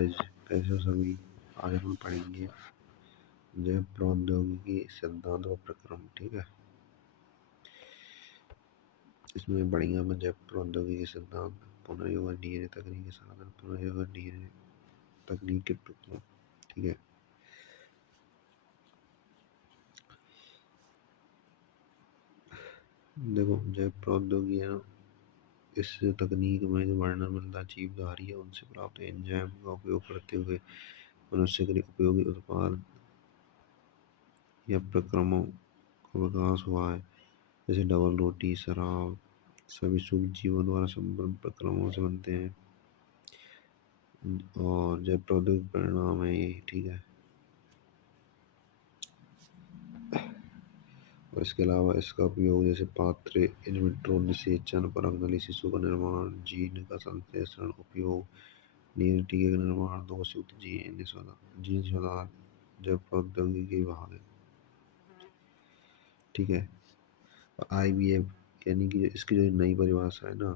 कैसे हो सभी। आज हम पढ़ेंगे जैव प्रौद्योगिकी सिद्धांत व प्रक्रम। ठीक है, इसमें पढ़ेंगे हम जैव प्रौद्योगिकी सिद्धांत, पुनर्योगा डीएनए तकनीक के साधन, पुनर्योगा डीएनए तकनीक के प्रक्रम। ठीक है, देखो जैव प्रौद्योगिकी है ना, इस तकनीक में जो वर्णन मिलता है जीवधारी है उनसे प्राप्त एंजाइम का उपयोग करते हुए मनुष्य के लिए उपयोगी उत्पाद या प्रक्रमों का विकास हुआ है। जैसे डबल रोटी, शराब, सभी सूक्ष्म जीवों द्वारा संबद्ध प्रक्रमों से बनते हैं और जैव प्रौद्योगिकी परिणाम है ये। ठीक है, और इसके अलावा इसका उपयोग जैसे पात्र, इन विट्रो निषेचन, परख नली शिशु का निर्माण, जीन का संश्लेषण, उपयोग, नील टीके का निर्माण, दोषयुक्त जीन सुधार जैव प्रौद्योगिकी के भाग है। ठीक है, IVF यानी कि इसकी जो नई परिभाषा है ना,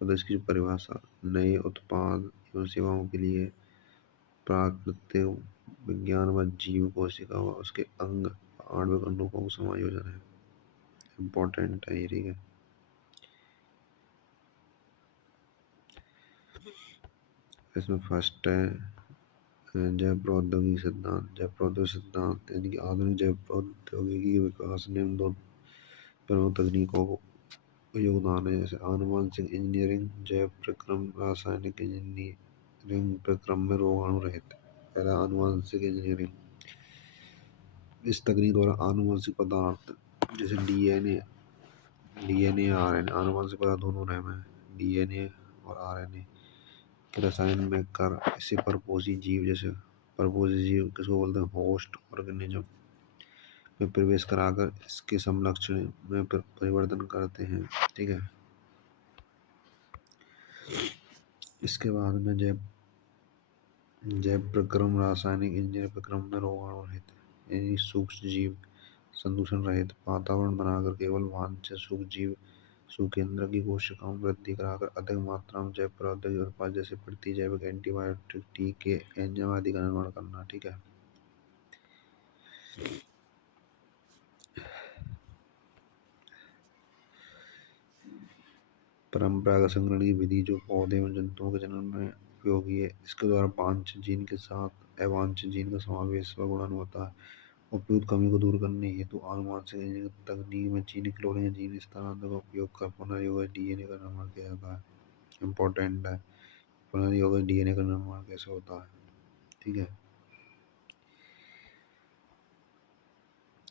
मतलब इसकी जो परिभाषा नए उत्पाद एवं सेवाओं के लिए प्राकृतिक विज्ञान व जीव कोशिका व उसके अंग आणविक अनुरूपों का समायोजन है। इम्पोर्टेंट है ये। ठीक है, इसमें फर्स्ट है जैव प्रौद्योगिकी सिद्धांत। जैव प्रौद्योगिकी सिद्धांत यानी कि आधुनिक जैव प्रौद्योगिकी के विकास ने दो प्रमुख तकनीकों को योगदान है, जैसे आनुवंशिक इंजीनियरिंग जैव प्रक्रम, रासायनिक इंजीनियरिंग प्रक्रम में रोगाणु रहित। पहला आनुवंशिक इंजीनियरिंग, इस तकनीक द्वारा आनुवंशिक पदार्थ जैसे डीएनए RNA, आनुवंशिक पदार्थ दोनों रहे हैं, डीएनए और RNA के रसायन में कर इसे परपोषी जीव, जैसे परपोषी जीव किसको बोलते हैं, होस्ट ऑर्गेनिज्म में प्रवेश कराकर इसके समलक्षण में परिवर्तन करते हैं। ठीक है, इसके बाद में जैव प्रक्रम, रासायनिक इंजीनियर प्रक्रम में रोगाणु रहित यानी सूक्ष्म जीव संदूषण रहित वातावरण बनाकर केवल वांछित सूक्ष्म जीव सुकेंद्र की कोशिकाओं में वृद्धि कराकर अधिक मात्रा में जैव प्रौद्योगिकी उत्पाद जैसे प्रतिजैविक, एंटीबायोटिक, टीके, एंजाइम आदि का निर्माण करना। ठीक है, परंपरागत संकरण की विधि जो पौधे एवं जंतुओं के जनन में उपयोगी है, इसके द्वारा वांछित जीन के साथ अवांछित जीन का समावेश व गुणन होता है। उपयुक्त कमी को दूर करने हेतु आनुवंशिक इंजीनियरिंग तकनीक में जीन क्लोनिंग या जीन स्थानांतरण का उपयोग कर पुनर्योगा डीएनए का निर्माण किया जाता है। इम्पोर्टेंट है, पुनर्योगा डीएनए का निर्माण कैसे होता है। ठीक है,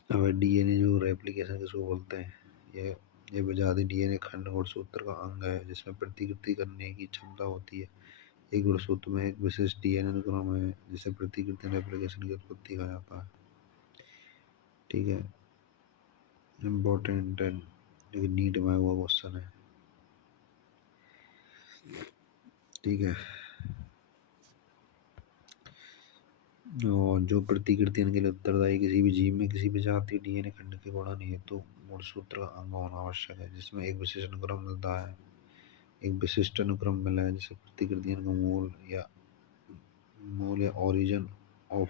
अब डीएनए जो रेप्लिकेशन किसको बोलते हैं, ये विजातीय डीएनए खंड गुणसूत्र का अंग है जिसमें प्रतिकृति करने की क्षमता होती है। एक गुणसूत्र में एक विशिष्ट डीएनए अनुक्रम है जिसे प्रतिकृति रेप्लिकेशन की उत्पत्ति कहा जाता है। ठीक है, इम्पोर्टेंट है, लेकिन नीट में हुआ क्वेश्चन है। ठीक है, और जो प्रतिकृति के लिए उत्तरदायी किसी भी जीव में किसी भी जाति डीएनए खंड के गुणन हेतु गुणसूत्र का अंग होना आवश्यक है जिसमें एक विशेष अनुक्रम मिलता है, एक विशिष्ट अनुक्रम मिला है जिसे प्रतिकृति का मूल या ओरिजिन ऑफ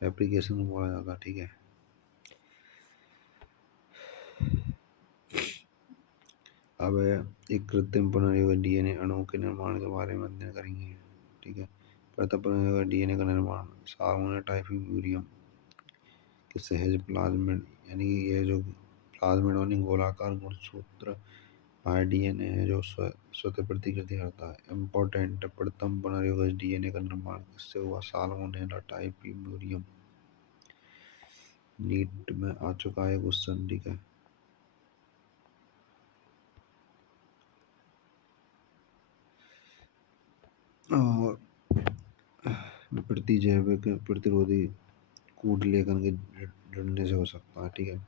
एप्लीकेशन बोला जाता है। ठीक है, अब एक कृत्रिम पुनर्योगा डीएनए अणुओं के निर्माण के बारे में अध्ययन करेंगे। ठीक है, प्रथम पुनर्योगा डीएनए का निर्माण साल्मोनेला टाइफिम्यूरियम के सहज प्लाज्मिड यानी ये जो प्लाज्मिड यानी गोलाकार गुणसूत्र डीएनए है जो स्वतः प्रतिकृति करता है। इम्पोर्टेंट, प्रथम पुनर्योगा डीएनए का निर्माण किससे हुआ, साल्मोनेला टाइफिम्यूरियम। नीट में आ चुका है क्वेश्चन। ठीक है, और प्रतिजैविक प्रतिरोधी कूट लेखन के जुड़ने से हो सकता है। ठीक है,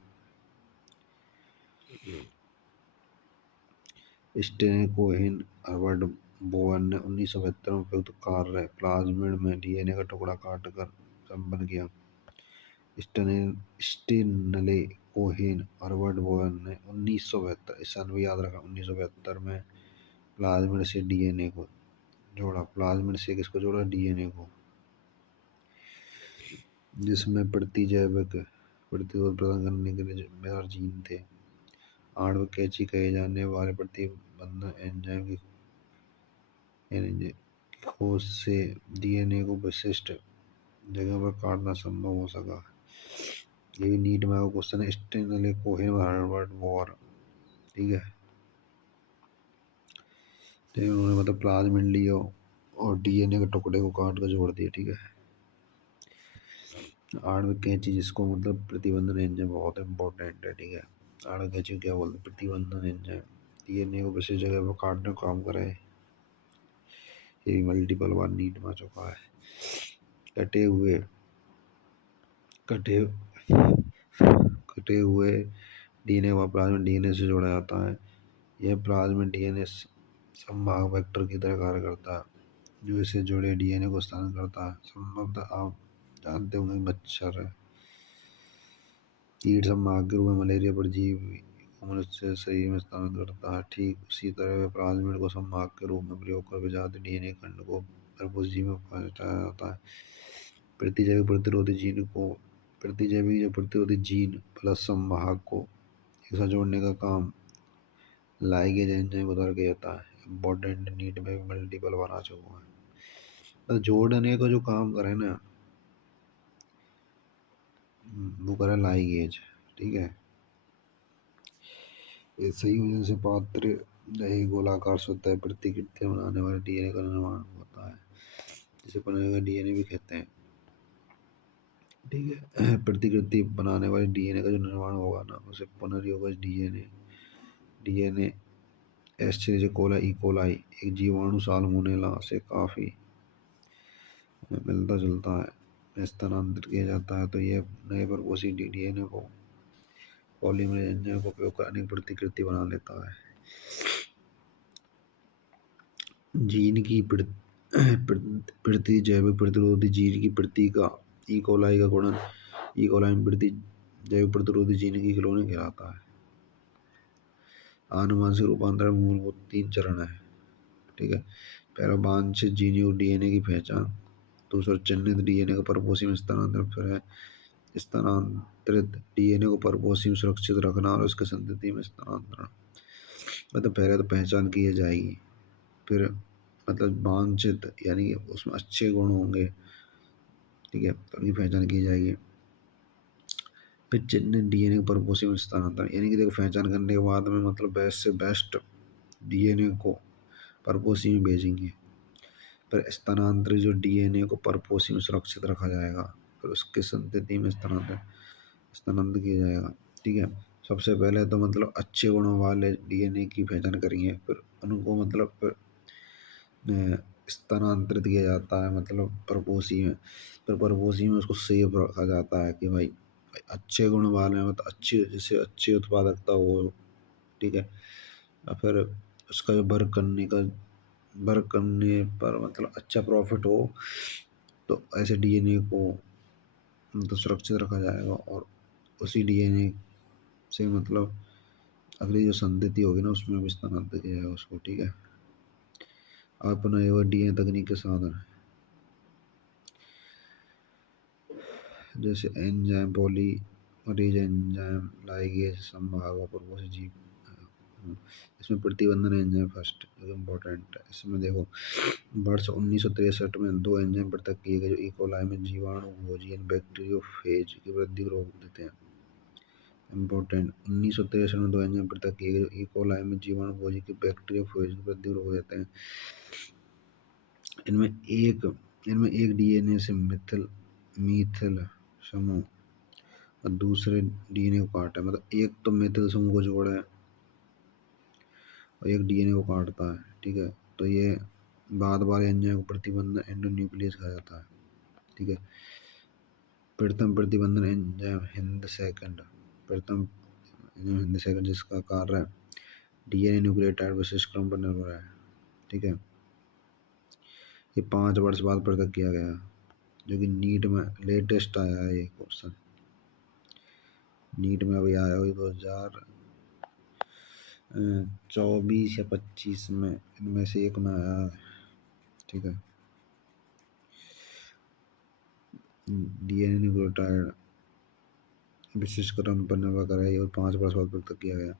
स्टेन कोहेन हर्बर्ट बोवन ने 1972 में उपयुक्त कार्य प्लाज्मिड में डीएनए का टुकड़ा काटकर संपन्न किया। स्टेनले कोहेन हर्बर्ट बोवन ने 1972 सन भी याद रखा, 1972 में प्लाज्मिड से डीएनए को जोड़ा, प्लाज्मिड से किसको जोड़ा, डीएनए को, जिसमें प्रतिजैविक प्रतिरोध प्रदान करने के लिए जिम्मेदार जीन थे। आणविक कैंची कहे जाने वाले प्रतिबंधन एंजाइम की खोज से डीएनए को विशिष्ट जगह पर काटना संभव हो सका। ये भी नीट में क्वेश्चन है, स्टेनले कोहेन हार्वर्ड वॉर, ठीक है। तो उन्होंने मतलब प्लाज्मिड लिया और डीएनए के टुकड़े को काट कर जोड़ दिया, ठीक है। आणविक कैंची जिसको मतलब प्रतिबंधन एंजाइम बहुत इंपॉर्टेंट है, ठीक है। आणविक कैंची क्या बोलते हैं, प्रतिबंधन एंजाइम डीएनए को विशेष जगह पर काटने का काम करे। ये मल्टीपल बार नीट में आ चुका है। कटे हुए डीएनए व प्लाज्मिड डीएनए से जोड़ा जाता है। यह प्लाज्मिड डीएनए संवाहक वेक्टर की तरह कार्य करता है, जो इसे जुड़े डीएनए को स्थानांतरित करता है। संभवतः आप जानते होंगे मच्छर है, कीट संवाहक के रूप में मलेरिया परजीवी को मनुष्य शरीर में स्थानांतरित करता है। ठीक उसी तरह वे प्लाज्मिड को संवाहक के रूप में प्रयोग कर विजातीय डीएनए खंड को परपोषजीवी में पहुंचाया जाता है। प्रतिजैविक प्रतिरोधी जीन प्लस संवाहक को एक साथ जोड़ने का काम लाइगेज एंजाइम द्वारा किया जाता है। इम्पोर्टेंट नीट में भी मल्टीपल बार आ चुका है। तो जोड़ने का जो काम करे ना, वो करे लाइगेज, ठीक है। इस संयोजन से पात्र रही गोलाकार सतह प्रतिकृतियां बनाने वाले डीएनए का निर्माण होता है, जिसे पुनः डीएनए भी कहते हैं, ठीक है। प्रतिकृति बनाने वाले डीएनए का जो निर्माण होगा ना, उसे पुनर्योगज डीएनए एस्चेरिचिया कोलाई एक जीवाणु साल्मोनेला से काफी मिलता जुलता है, स्थानांतरित किया जाता है। तो ये नए परपोषी डीएनए को पॉलीमरेज एंजाइम का उपयोग कर अनेक प्रतिकृति बना लेता है। जीन की प्रति जैविक प्रतिरोधी जीन की प्रति का ई कोलाई का गुणन ई कोलाई में प्रति जैविक प्रतिरोधी जीन की क्लोनिंग कहलाता है। आनुवंशिक रूपांतरण मूलभूत 3 चरण है, ठीक है। पहला वांछित जीन डीएनए की पहचान, दूसरा चिन्हित डीएनए का परपोषी में स्थानांतरण, फिर स्थानांतरित डीएनए को परपोषी में सुरक्षित रखना और उसके संतति में स्थानांतरण। मतलब पहले तो पहचान की जाएगी, फिर मतलब वांछित यानी उसमें अच्छे गुण होंगे, ठीक है, तो उनकी पहचान की जाएगी। फिर चिन्हित डीएनए परपोषी में स्थानांतरण, यानी कि देखो पहचान करने के बाद में मतलब बेस्ट से बेस्ट डीएनए को परपोषी में भेजेंगे। फिर स्थानांतरित जो डीएनए को परपोषी में सुरक्षित रखा जाएगा, फिर उसके संतति में स्थानांतरित किया जाएगा, ठीक है। सबसे पहले तो मतलब अच्छे गुणों वाले डीएनए की पहचान करेंगे, फिर उनको मतलब फिर स्थानांतरित किया जाता है मतलब परपोषी में। फिर परपोषी में उसको सेफ रखा जाता है कि भाई अच्छे गुण वाले मतलब अच्छी, जिससे अच्छी उत्पादकता हो, ठीक है। और फिर उसका जो वर्क करने पर मतलब अच्छा प्रॉफिट हो, तो ऐसे डीएनए को मतलब सुरक्षित रखा जाएगा और उसी डीएनए से मतलब अगली जो संतति होगी ना, उसमें भी स्थानांतरित किया जाएगा उसको, ठीक है। अपना ये डीएनए तकनीक के साधन जैसे एंजाइम पॉलीमरेज एंजाइम लाइगेज संवाहक परपोषी जीव, इसमें प्रतिबंधन एंजाइम फर्स्ट इम्पोर्टेंट है। इसमें देखो वर्ष 1963 में 2 एंजाइम पृथक किए गए जो ई कोलाई में जीवाणु भोजी बैक्टीरियोफेज की वृद्धि को रोक देते हैं। इम्पोर्टेंट, 1963 में 2 एंजाइम पृथक किए गए जो ई कोलाई में जीवाणु भोजी की बैक्टीरियोफेज की वृद्धि को रोक देते हैं। इनमें एक डीएनए से मीथिल समूह और दूसरे डीएनए को काटा है, मतलब एक तो मीथिल समूह को जोड़ा है और एक डीएनए को काटता है, ठीक है। तो ये बाद वाले एंजाइम को प्रतिबंधन एंडोन्यूक्लियस कहा जाता है, ठीक है। प्रथम प्रतिबंधन एंजाइम हिंद सेकंड जिसका कार्य डीएनए न्यूक्लियोटाइड विशिष्ट क्रम पर निर्भर है, ठीक है। ये 5 वर्ष बाद पृथक किया गया, जो कि नीट में लेटेस्ट आया है। ये क्वेश्चन नीट में अभी आया हुई 2024 या 25 में, इनमें से एक में आया है। ठीक है। डीएनए न्यूक्लियोटाइड विशिष्ट क्रम पर निर्भर करे और 5 वर्ष बाद प्रस्तुत किया गया।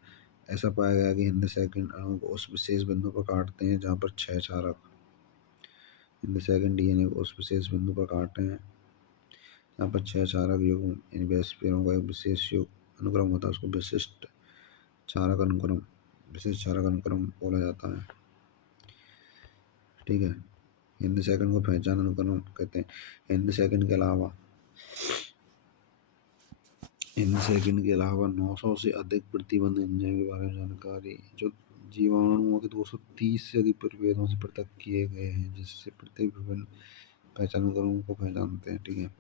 ऐसा पाया गया कि हिंद सेकंड अणु को उस विशेष बिंदु पर काटते हैं जहाँ पर 6 क्षारक हिंद सेकंड डीएनए को उस विशेष बिंदु पर काटते हैं जहाँ पर 6 क्षारक युग्म यानी बेस पेयरों का एक विशेष अनुक्रम होता है, उसको विशिष्ट क्षारक अनुक्रम बोला जाता है। ठीक है। हिंद सेकंड को पहचान अनुक्रम कहते हैं। हिंद सेकंड के अलावा 900 से अधिक प्रतिबंध एंजाइम के बारे में जानकारी जो जीवाणुओं के 230 से अधिक प्रभेदों से पृथक किए गए हैं, जिससे प्रत्येक विभिन्न पहचान अनुक्रमों को पहचानते हैं। ठीक है।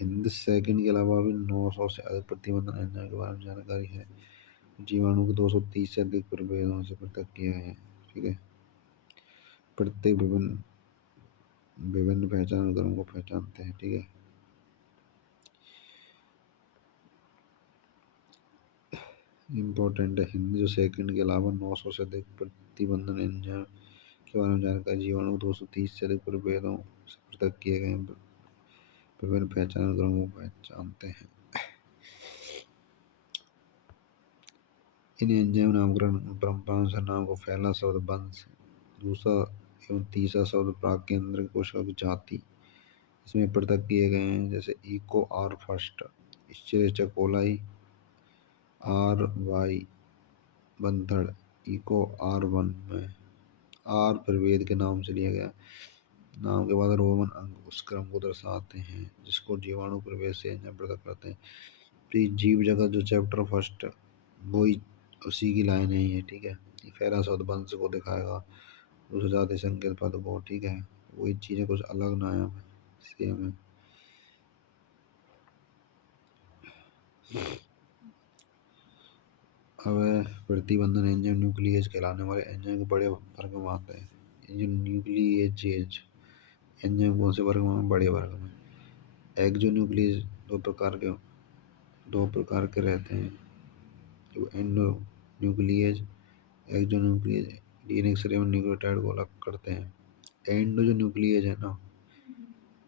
हिंद सेकंड के अलावा भी 900 से अधिक प्रतिबंध एंजाइम के बारे में जानकारी है, जीवाणु के 230 से अधिक प्रभेदों से पृथक किए हैं। ठीक है। प्रत्येक विभिन्न पहचान अनुक्रमों को पहचानते हैं। ठीक है। इम्पोर्टेंट है, हिंद जो सेकंड के अलावा 900 से अधिक प्रतिबंधन एंजाइम के बारे में जानकारी, जीवाणु 230 से अधिक प्रभेदों से पृथक किए गए विभिन्न पहचान अनुक्रमों को पहचानते हैं। इन एंजाइम नामकरण परंपरानुसार नाम को पहला शब्द वंश, दूसरा एवं तीसरा शब्द प्राक केंद्र कोशिका की जाति इसमें पृथक किए गए हैं, जैसे eco R first, Escherichia coli R Y बंथड़, इको आर वन में आर प्रभेद के नाम से लिया गया। नाम के बाद रोमन अंक उस क्रम को दर्शाते हैं जिसको जीवाणु प्रभेद से एंजाइम पृथक करते हैं। तो जीव जगत जो चैप्टर फर्स्ट वही उसी की लाइन है ये। ठीक है। पहला शब्द वंश को दिखाएगा, दूसरा जाति संकेत पद को। ठीक है। वही चीजें कुछ अलग ना है, सेम है। अब प्रतिबंधन एंजाइम न्यूक्लियस कहलाने वाले एंजाइम को बड़े वर्ग में आते हैं। ये न्यूक्लियेज एंजाइम कौन से वर्ग में? बड़े वर्ग में। एक्सो न्यूक्लियस दो प्रकार के रहते हैं, जो एंडो न्यूक्लियस एक्सो न्यूक्लियस डीएनए एक्सरे में न्यूक्लियोटाइड को अलग करते हैं। एंडो जो न्यूक्लियस है ना,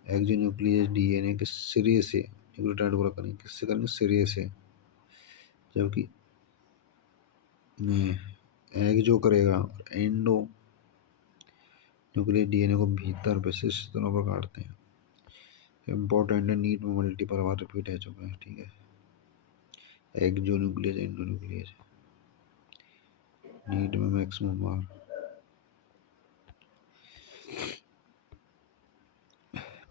एक्सो न्यूक्लियस डीएनए के सिरे से न्यूक्लियोटाइड को अलग करेंगे। किससे करेंगे? सिरे से। जबकि एग जो करेगा और एंडो न्यूक्लियस डीएनए को भीतर विशिष्ट स्तरों पर काटते हैं। इम्पोर्टेंट है, नीट में मल्टीपल बार रिपीट है चुका है। ठीक है। एक्सो न्यूक्लियस एंडो न्यूक्लियस नीट में मैक्सिमम बार।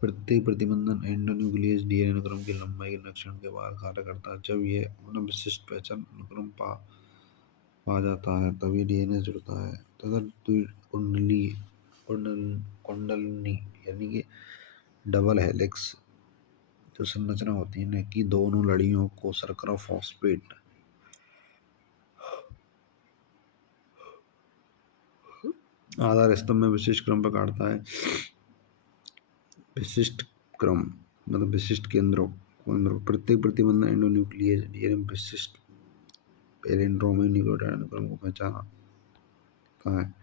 प्रत्येक प्रतिबंधन एंडो न्यूक्लियस डीएनए अनुक्रम की लंबाई के लक्षण के बाद कार्य करता है। जब यह अपना विशिष्ट पहचान अनुक्रम पा जाता है तभी डीएनए जुड़ता है तथा कुंडलनी यानी कि डबल हेलिक्स जो संरचना होती है कि दोनों लड़ियों को शर्करा फॉस्फेट आधार स्तंभ में विशिष्ट क्रम पर काटता है। विशिष्ट क्रम मतलब विशिष्ट केंद्रों प्रत्येक प्रतिबंधन एंडोन्यूक्लियस डीएनए विशिष्ट पैलिंड्रोमिक न्यूक्लियोटाइड अनुक्रम को पहचानता है।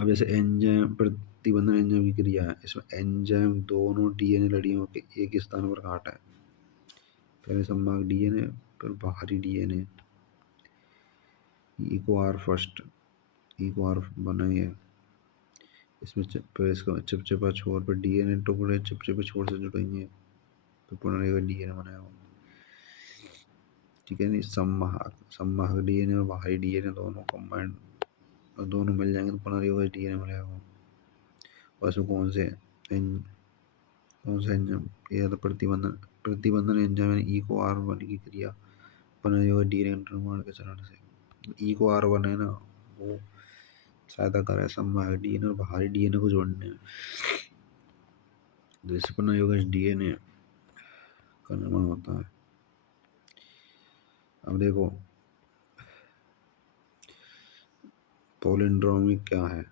अब जैसे एंजाइम प्रतिबंधन एंजाइम की क्रिया है, इसमें एंजाइम दोनों डीएनए लड़ियों के एक स्थान पर काटा है। पहले संभाग डीएनए फिर बाहरी DNA, Eco R first, Eco R बना है। इसमें इसका चिपचिपा छोर पर डीएनए टुकड़े चिपचिपे छोर से जुड़ेंगे तो पुनः डीएनए बनाया होगा। ठीक है। नहीं, संवाहक डीएनए और बाहरी डीएनए दोनों कंबाइंड और दोनों मिल जाएंगे तो पुनः डीएनए मिलेगा। और इसमें कौन से एंजाइम या तो प्रतिबंधन एंजाइम यानी इको आर वन की क्रिया पुनः डीएनए निर्माण के चरण से। इको आर वन है ना, वो सहायता कर रहा है संवाहक डीएनए और बाहरी डीएनए को जोड़ने में, जिससे पुनः डीएनए का निर्माण होता है। अब देखो पैलिंड्रोमिक क्या है?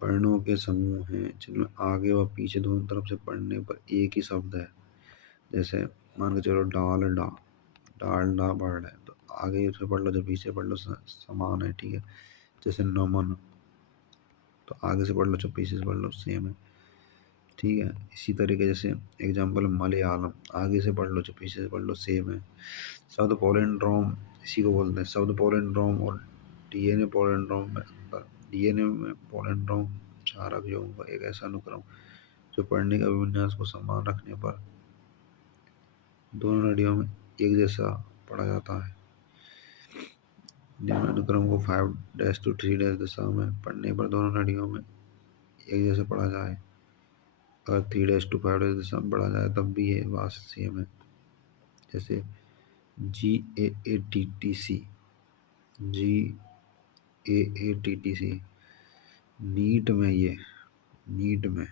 वर्णों के समूह हैं जिनमें आगे व पीछे दोनों तरफ से पढ़ने पर एक ही शब्द है। जैसे मान के चलो डालडा वर्ड है तो आगे से पढ़ लो जब पीछे पढ़ लो समान है। ठीक है। जैसे नमन तो आगे से पढ़ लो, चुप्पी से पढ़ लो, सेम है। ठीक है, इसी तरीके जैसे एग्जाम्पल मलयालम, आगे से पढ़ लो, चुप्पी से पढ़ लो, सेम है। शब्द पोलेंड्रोम इसी को बोलते हैं। शब्द पोलेंड्रोम और डीएनए पोलेंड्रोम में अंतर। डीएनए में पोलेंड्रोम क्षारक यौगिक का एक ऐसा अनुक्रम जो पढ़ने के अभिविन्यास को समान रखने पर दोनों नदियों में एक जैसा पढ़ा जाता है। निम्न अनुक्रम को 5 to 3 दिशा में पढ़ने पर दोनों नदियों में एक जैसे पढ़ा जाए। अगर 3 to 5 दिशा में पढ़ा जाए तब भी ये बात सेम है। जैसे GAATTC, GAATTC नीट में, ये नीट में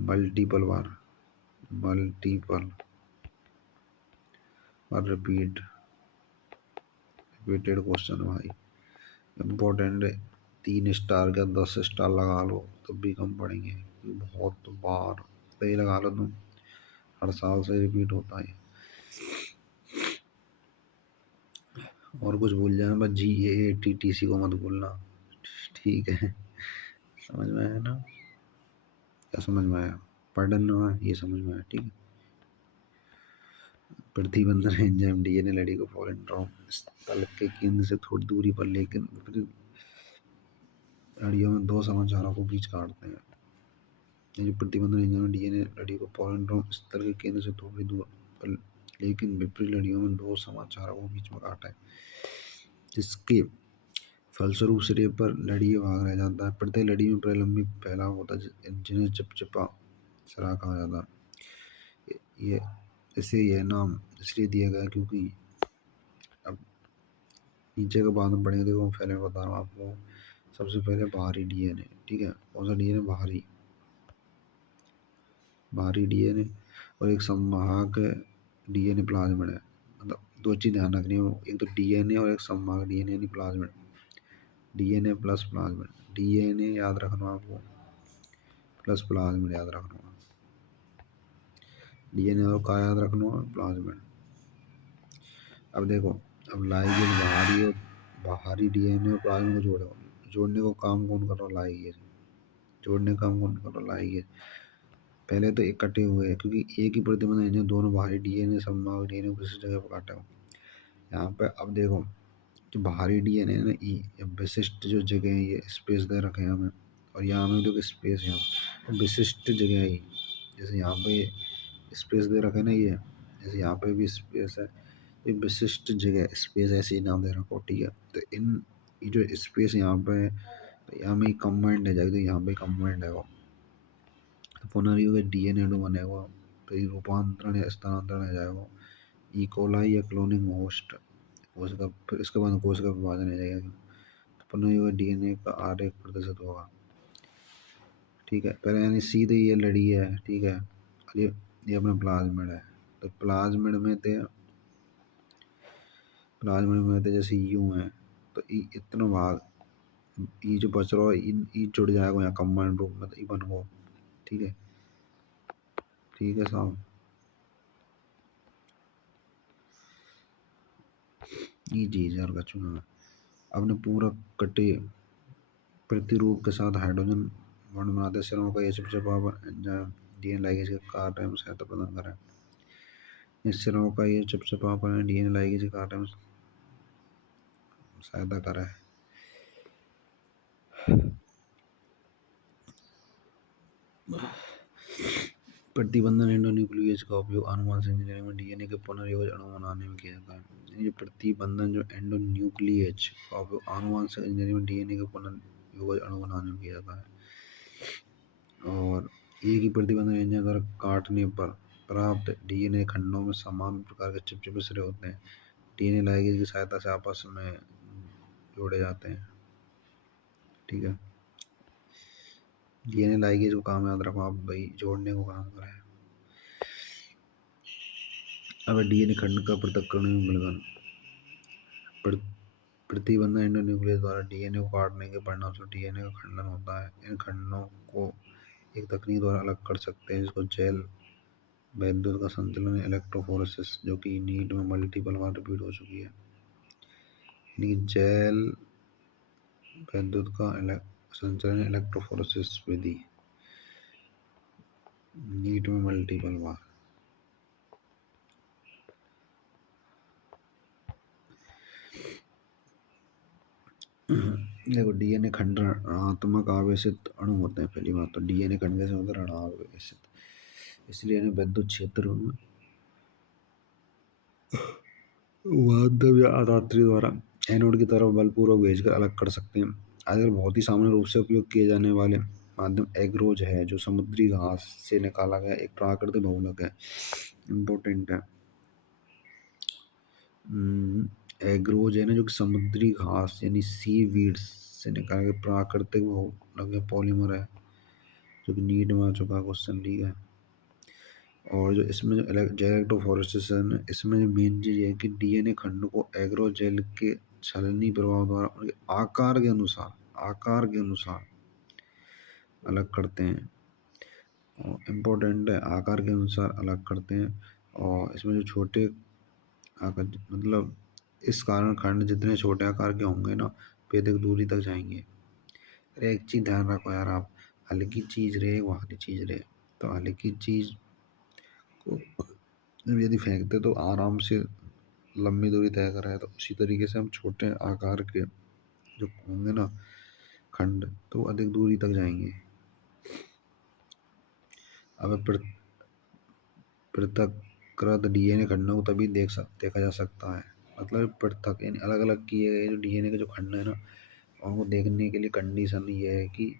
मल्टीपल बार रिपीटेड क्वेश्चन भाई, इम्पोर्टेंट है। 3 स्टार का 10 स्टार लगा लो तब भी कम पड़ेंगे, बहुत बार सही लगा लो तुम, हर साल से रिपीट होता है। और कुछ भूल जाए बस GAATTC को मत भूलना, ठीक है। समझ में आया ना? क्या समझ में आया? पढ़ना ये समझ में आया, ठीक है। प्रतिबंधन एंजाइम डीएनए लड़ी को पोलेंड्रोम स्थल के केंद्र से थोड़ी दूरी पर लेकिन लड़ियों में 2 समाचारों को बीच काटते हैं। जो प्रतिबंधन एंजाइम डीएनए लड़ी को पोलेंड्रोम स्थल के केंद्र से थोड़ी दूर पर लेकिन विपरीत लड़ियों में 2 समाचारों को बीच में काटा है, जिसके फलस्वरूप सिरे पर लड़ी भाग रह जाता है। प्रत्येक लड़ी में प्रलंबित फैलाव होता है जिन्हें चिपचिपा सरा कहा जाता है। ये इसे यह नाम इसलिए दिया गया क्योंकि अब नीचे के बाद में पढ़ेंगे, देखो पहले बता रहा हूँ आपको। सबसे पहले बाहरी डीएनए, ठीक है। कौन सा डीएनए? बाहरी डीएनए और एक संवाहक डीएनए प्लाज्मिड है। मतलब 2 चीज़ ध्यान रखनी है, एक तो डीएनए और एक संवाहक डीएनए यानी plasmid. DNA plus plasmid, DNA याद रखना आपको, प्लस प्लाज्मिड याद रखना। डीएनए और का याद रखना, प्लाज्मिड। अब देखो, अब लाइगेज बाहरी डीएनए और प्लाज्मिड को जोड़ने को काम कौन कर रहा है? लाइगेज। जोड़ने का काम कौन कर रहा है? लाइगेज। पहले तो इकट्ठे हुए हैं क्योंकि एक ही प्रतिबंध एंजाइम दोनों बाहरी डीएनए संवाहक डीएनए को किसी जगह पर काटा हो। यहाँ पे अब देखो, जो बाहरी डीएनए है ना, ये विशिष्ट जो जगह है, ये स्पेस दे रखे हैं हमें, और यहाँ हमें देखो स्पेस है, यहाँ विशिष्ट जगह है। जैसे यहाँ पे स्पेस दे रखे ना, ये जैसे यहाँ पे भी स्पेस है, ये विशिष्ट जगह स्पेस ऐसे ही नाम दे रखो, ठीक है। तो ये जो स्पेस यहाँ पे है, तो यहाँ में कंबाइंड है जाएगी, तो यहाँ पे कंबाइंड है वो, तो पुनर्युग डीएनए बनेगा, तो ये रूपांतरण या स्थानांतरण हो जाएगा। ई कोलाई या क्लोनिंग होस्ट कोशिका, फिर इसके बाद कोशिका विभाजन हो जाएगा, तो पुनर्युग डीएनए का 8% होगा, ठीक है। पहले यानी सीधे ये लड़ी है, ठीक है। ये अपना प्लाज्मिड है, तो प्लाज्मिड में थे जैसे यूं है, तो इतना भाग ये जो बच रहा है, ई जुड़ जाएगा यहाँ कंबाइंड रूप में, तो ई बन गो, ठीक है। ठीक है साहब, ये चीज यार का चुना अपने पूरा कटे प्रतिरूप के साथ हाइड्रोजन बॉन्ड बनाते सिरों का ये चिपचिपापन एंजाइम डीएनए लाइगेज के कार्य में सहायता प्रदान करें। इस सिरों का ये चिपचिपापन डीएनए लाइगेज के कार्य में सहायता करे। प्रतिबंधन एंडोन्यूक्लियेज का उपयोग आनुवंशिक इंजीनियरिंग में डीएनए के पुनर्योज अणु बनाने में किया जाता है। ये प्रतिबंधन जो एंडोन्यूक्लियेज का उपयोग आनुवंशिक इंजीनियरिंग में डीएनए के पुनर्योज अणु बनाने में किया जाता है। और एक ही प्रतिबंधन एंजाइम द्वारा काटने पर प्राप्त डीएनए खंडों में समान प्रकार के चिपचिपे सिरे होते हैं। डीएनए लाइगेज की सहायता से आपस में जोड़े जाते हैं, ठीक है। डीएनए लाइगेज को काम याद रखो आप भाई, जोड़ने को काम करें। अब डीएनए खंड का पृथक्करण विलगन। प्रतिबंधन एंडोन्यूक्लियस द्वारा डीएनए को काटने के परिणामस्वरूप डीएनए का खंडन होता है। इन खंडों को एक तकनीक द्वारा अलग कर सकते हैं जिसको जैल वैद्युत का संतुलन इलेक्ट्रोफोरेसिस, जो कि नीट में मल्टीपल बार रिपीट हो चुकी है। यानी जैल वैद्युत का संचरण इलेक्ट्रोफोरेसिस विधि, नीट में मल्टीपल बार। देखो डीएनए खंड ऋणात्मक आवेशित अणु होते हैं। पहली बात तो डीएनए खंड कैसे होते हैं, ऋणावेशित, इसलिए इन्हें विद्युत क्षेत्र में माध्यम या आधात्री द्वारा एनोड की तरफ बलपूर्वक भेजकर अलग कर सकते हैं। आजकल बहुत ही सामान्य रूप से उपयोग किए जाने वाले माध्यम एग्रोज है, जो समुद्री घास से निकाला गया एक प्राकृतिक बहुलक है। इम्पोर्टेंट है। एग्रोज है ना, जो कि समुद्री घास यानी सी वीड्स से निकाला गया प्राकृतिक बहुलक है, पॉलीमर है, जो कि नीट में आ चुका है क्वेश्चन। ठीक है। और जो इसमें जो इलेक्ट्रोफोरेसिस है ना, इसमें जो मेन चीज़ है कि डीएनए खंड को एग्रोजेल के छलनी प्रभाव द्वारा उनके आकार के अनुसार अलग करते हैं। और इम्पोर्टेंट है, आकार के अनुसार अलग करते हैं। और इसमें जो छोटे आकार, मतलब इस कारण खंड जितने छोटे आकार के होंगे ना, वे अधिक दूरी तक जाएंगे। अरे एक चीज़ ध्यान रखो यार, आप हल्की चीज़ रहे भारी चीज़ रहे, तो हल्की चीज़ को यदि फेंकते तो आराम से लंबी दूरी तय कर रहा है, तो उसी तरीके से हम छोटे आकार के जो होंगे ना खंड, तो अधिक दूरी तक जाएंगे। अब पृथक्कृत डीएनए खंडों को तभी देखा जा सकता है, मतलब पृथक यानी अलग अलग किए गए जो डीएनए के जो खंड है ना, उनको देखने के लिए कंडीशन ये है कि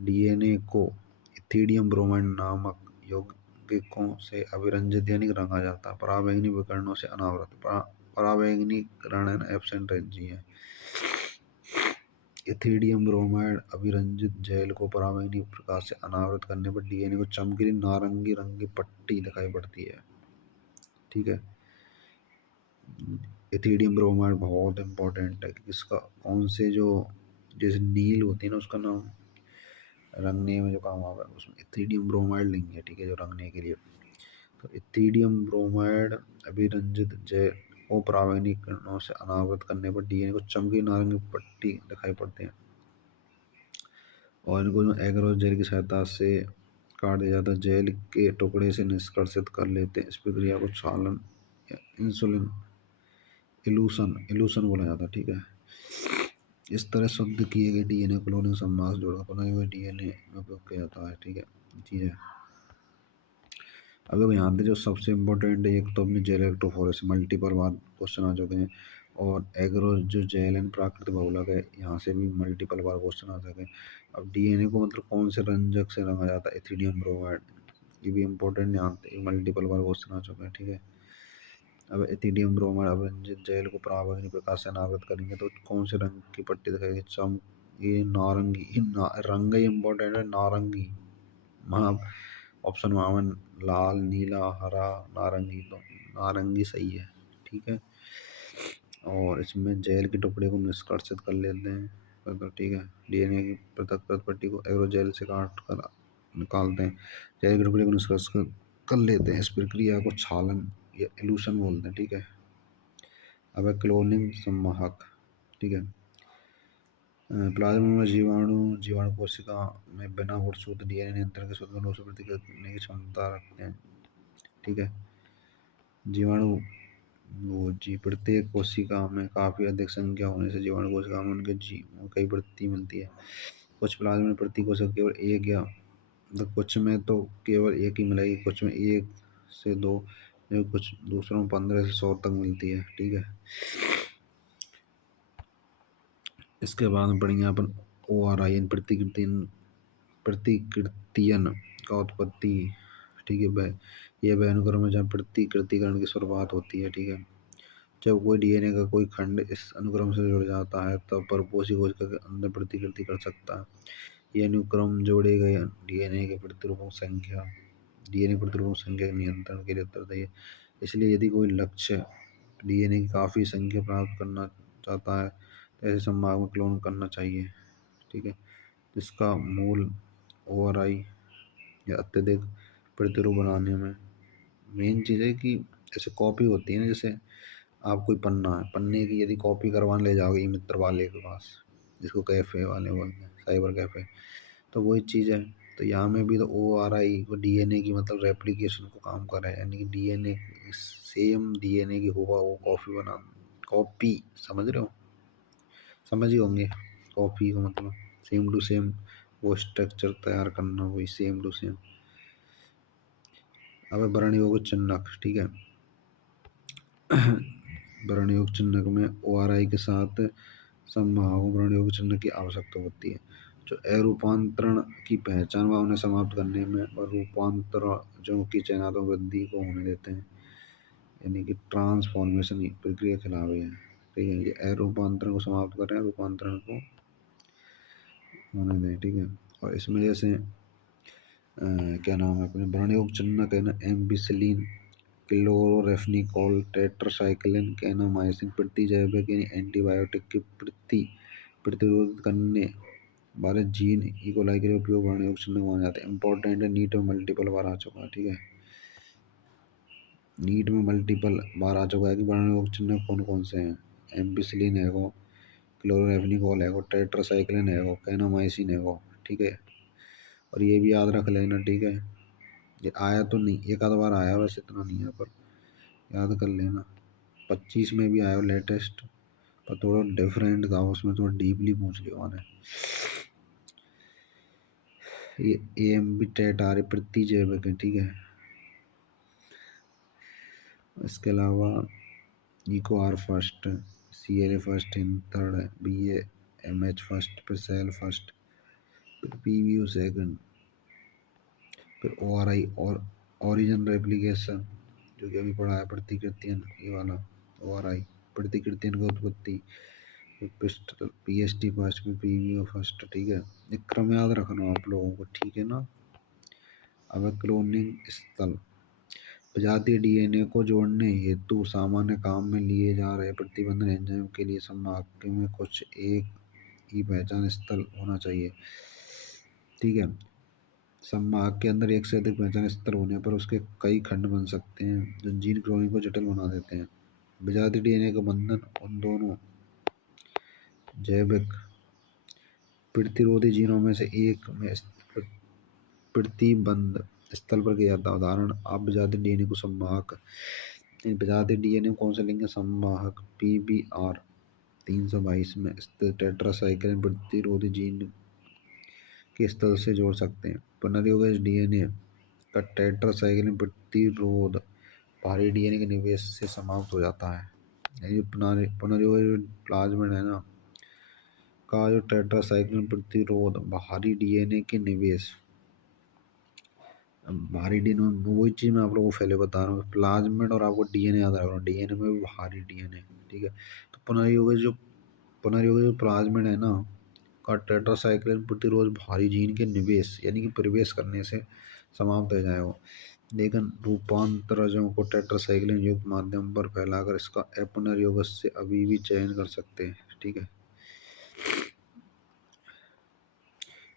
डीएनए को इथिडियम ब्रोमाइड नामक यौगिकों से अभिरंजित यानी रंगा जाता है, पराबैंगनी विकरणों से अनावृत। पराबैंगनीकरण एब्सेंट एनर्जी है। इथिडियम ब्रोमाइड अभिरंजित जेल को पराबैंगनी प्रकाश से अनावृत करने पर डीएनए को चमकीली नारंगी रंग की पट्टी दिखाई पड़ती है। ठीक है। इथिडियम ब्रोमाइड बहुत इंपॉर्टेंट है कि इसका कौन से जो जैसे नील होती है ना, उसका नाम रंगने में जो काम आता है उसमें इथिडियम ब्रोमाइड लेंगे। ठीक है, जो रंगने के लिए, तो इथिडियम ब्रोमाइड अभिरंजित जेल को पराबैंगनी किरणों से अनावृत करने पर डीएनए को चमकीली नारंगी पट्टी दिखाई पड़ती है। और इनको जो एग्रोस जेल की सहायता से काट दिया जाता है, जेल के टुकड़े से निष्कर्षित कर लेते हैं। इस प्रक्रिया को छालन या इंसुलिन इलूशन बोला जाता है। ठीक है। इस तरह शुद्ध किए गए डीएनए क्लोनिंग समास जोड़कर बनाए हुए डीएनए में उपयोग किया जाता है। ठीक है, चीज़ है। अब देखो यहाँ पे जो सबसे इम्पोर्टेंट है, एक तो अपने जेल इलेक्ट्रोफोरेसिस मल्टीपल बार क्वेश्चन आ चुके हैं, और एग्रो जो जेल एंड प्राकृतिक बहुलक है, यहाँ से भी मल्टीपल बार क्वेश्चन आ सके। अब डीएनए को मतलब कौन से रंजक से रंगा जाता है, इथिडियम ब्रोमाइड, ये भी इम्पोर्टेंट यहाँ पे मल्टीपल बार क्वेश्चन आ चुके हैं। ठीक है। अब इथिडियम ब्रोमाइड अभिरंजित जेल को पराबैंगनी प्रकाश से अनावृत करेंगे तो कौन से रंग की पट्टी दिखाएगी, ये नारंगी, रंग ही इम्पोर्टेंट है, नारंगी। वहाँ ऑप्शन वहाँ लाल, नीला, हरा, नारंगी, तो नारंगी सही है। ठीक है। और इसमें जेल के टुकड़े को निष्कर्षित कर लेते हैं, तो ठीक है, डीएनए की पृथक पट्टी को एग्रोजेल से काट कर निकालते हैं, जेल के टुकड़े को निष्कर्षित कर लेते हैं। इस प्रक्रिया को छालन या इलूशन बोलते हैं। ठीक है। अब है क्लोनिंग संवाहक। ठीक है। प्लाज्मा में जीवाणु कोशिका में बिना गुणसूत्र डीएनए नियंत्रण के स्वतंत्र रूप से प्रतिक्रिया करने की क्षमता रखते हैं। ठीक है। जीवाणु वो जी प्रत्येक कोशिका में काफ़ी अधिक संख्या होने से जीवाणु कोशिका में उनके कई प्रति मिलती है। कुछ प्लाज्मा में प्रति कोशिका केवल एक या मतलब कुछ में तो केवल एक ही मिलेगी, कुछ में 1 से 2, कुछ दूसरों में 15 से 100 तक मिलती है। ठीक है। इसके बाद में पढ़ेंगे अपन ORI प्रतिकृतियन का उत्पत्ति। ठीक है। यह वह अनुक्रम है जहाँ प्रतिकृतिकरण की शुरुआत होती है। ठीक है। जब कोई डीएनए का कोई खंड इस अनुक्रम से जुड़ जाता है, तब परपोषी कोशिका के अंदर प्रतिकृति कर सकता है। यह अनुक्रम जोड़े गए डीएनए प्रतिरूपों की संख्या के नियंत्रण के लिए उत्तरदायी है। इसलिए यदि कोई लक्ष्य डीएनए की काफ़ी संख्या प्राप्त करना चाहता है, तो ऐसे संभाग में क्लोन करना चाहिए। ठीक है। इसका मूल ORI या अत्यधिक प्रतिरूप बनाने में मेन चीज़ है कि जैसे कॉपी होती है ना, जैसे आप कोई पन्ना है, पन्ने की यदि कॉपी करवाने ले जाओगे ई मित्र वाले के पास, जिसको कैफे वाले बोलते हैं, साइबर कैफे। तो वही चीज़ है। तो यहाँ में भी तो ORI वो डीएनए की मतलब रेप्लिकेशन को काम कर रहा है, यानी कि डीएनए सेम डीएनए की होगा वो कॉपी, समझ रहे हो, समझ ही होंगे कॉपी का मतलब सेम टू सेम वो स्ट्रक्चर तैयार करना, वही सेम टू सेम। अब वर्णयोग चिन्हक, ठीक है। वर्णयोग चिन्हक में ORI के साथ समभाव वर्णयोग चिन्ह की आवश्यकता होती है, जो अरूपांतरण की पहचान व उन्हें समाप्त करने में और रूपांतरण की चयनात्मक वृद्धि को होने देते हैं, यानी कि ट्रांसफॉर्मेशन प्रक्रिया के खिलाफ है। ठीक है, ये अरूपांतरण को समाप्त कर रहे हैं, रूपांतरण को होने दें। ठीक है, और इसमें जैसे क्या नाम है अपने वर्णयोग चिन्ह कहना एम्बिसिलिन, क्लोरोरेफनिकोल, टेट्रासाइक्लिन, कैनामाइसिन प्रतिजैविक यानी एंटीबायोटिक के प्रतिरोध करने वाले जीन इकोलाई के लिए उपयोग वर्णयोग चिन्ह माना जाता है। इंपॉर्टेंट है, नीट में मल्टीपल बार आ चुका है। ठीक है, नीट में मल्टीपल बार आ चुका है कि वर्णयोग चिन्ह कौन कौन से हैं। एम्बिसिलिन है वो, क्लोरोरेफनिकोल है वो, टेट्रासाइक्लिन है वो, कैनामाइसिन है वो। ठीक है, और ये भी याद रख लेना। ठीक है, ये आया तो नहीं, एक आध बार आया, वैसे इतना नहीं है पर याद कर लेना। 25 में भी आया लेटेस्ट, पर थोड़ा डिफरेंट था, उसमें थोड़ा डीपली पूछ लिया मैंने। ये AMB टेट आ रही प्रतिजैविक है। ठीक है, इसके अलावा Eco R first, CLA first, third है, BAMH फर्स्ट, फिर सेल फर्स्ट, फिर PVO सेकंड, फिर ORI और ओरिजिन रेप्लिकेशन जो कि अभी पढ़ा है, प्रतिकृतियन ये वाला ORI, प्रतिकृतियन की उत्पत्ति, पिस्टल PST फर्स्ट, फिर PVO फर्स्ट। ठीक है, ये क्रम याद रखना आप लोगों को। ठीक है ना। अब क्लोनिंग स्थल, प्रजातीय डीएनए को जोड़ने हेतु सामान्य काम में लिए जा रहे प्रतिबंधन एंजाइम के लिए समवाक्य में कुछ एक ही पहचान स्थल होना चाहिए। ठीक है, समवाक्य के अंदर एक से अधिक पहचान स्थल होने पर उसके कई खंड बन सकते हैं जो जीन क्लोनिंग को जटिल बना देते हैं। विजातीय डीएनए का बंधन उन दोनों जैविक प्रतिरोधी जीनों में से एक में प्रतिबंध स्थल पर किया जाता है। उदाहरण, आप विजातीय डीएनए को संवाहक, विजातीय डीएनए कौन सा लिंक है, संवाहक PBR 322 में स्थित टेट्रासाइक्लिन प्रतिरोधी जीन के स्थल से जोड़ सकते हैं। पुनर्योगज डीएनए का टेट्रासाइक्लिन प्रतिरोध भारी डीएनए के निवेश से समाप्त हो जाता है। ये पुनर्योगज प्लाज्मिड है ना का जो टेट्रासाइक्लिन प्रतिरोध भारी डीएनए के निवेश, भारी डीएनए वही चीज़ मैं आप लोगों को पहले बता रहा हूँ, प्लाज्मिड और आपको डीएनए याद रखना, डीएनए में भी भारी डीएनए। ठीक है, तो पुनर्योगी जो प्लाज्मिड है ना का टेट्रासाइक्लिन प्रतिरोध भारी जीन के निवेश यानी कि प्रवेश करने से समाप्त हो जाएगा, लेकिन रूपांतरजों को टेट्रासाइक्लिन युक्त माध्यम पर फैलाकर इसका पुनर्योगज से अभी भी चयन कर सकते हैं। ठीक है,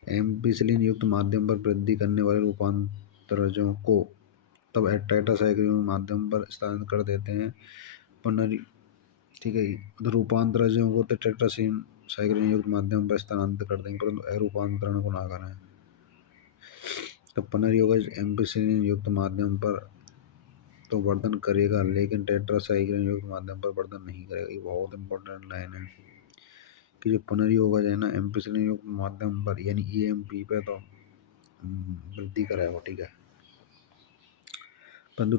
एम्पिसिलिन युक्त माध्यम पर वृद्धि करने वाले रूपांतरजों को तब टेट्रासाइक्लिन माध्यम पर स्थानांतरित कर देते हैं। पुनर् ठीक है, तो रूपांतरजों को तो टेट्रासाइक्लिन युक्त माध्यम पर स्थानांतरित कर देंगे, परंतु अरूपांतरण को ना करें। तो पुनर्योगज एम्पिसिलिन युक्त माध्यम पर तो वर्धन करेगा, लेकिन टेट्रासाइक्लिन युक्त माध्यम पर वर्धन नहीं करेगा। ये बहुत इंपॉर्टेंट लाइन है कि जो पुनर्योगज है ना एम्पिसिलिन युक्त माध्यम पर यानी EMP पे तो वृद्धि करेगा। ठीक है, परंतु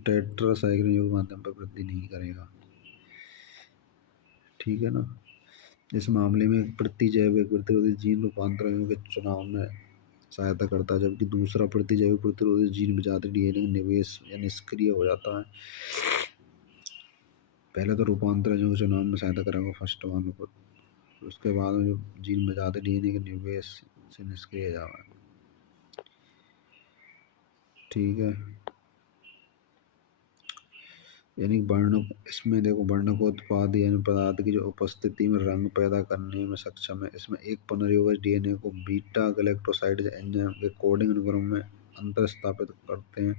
टेट्रासाइक्लिन युक्त माध्यम पर वृद्धि नहीं करेगा। ठीक है ना। इस मामले में प्रतिजैविक प्रतिरोधी जीन रूपांतरण के चुनाव में सहायता करता है, जबकि दूसरा प्रतिजैविक प्रतिरोधी जीन विजातीय डीएनए में निवेश या निष्क्रिय हो जाता है। पहले तो रूपांतरण के चुनाव में सहायता करेगा फर्स्ट वन को, उसके बाद में जो जीन विजातीय डीएनए के निवेश से निष्क्रिय जाएगा। ठीक है, यानी वर्ण, इसमें देखो वर्णकोत्पाद यानी पदार्थ की जो उपस्थिति में रंग पैदा करने में सक्षम है। इसमें एक पुनर्योगज डीएनए को बीटा गैलेक्टोसाइड एंजाइम के कोडिंग अनुक्रम में अंतर स्थापित करते हैं,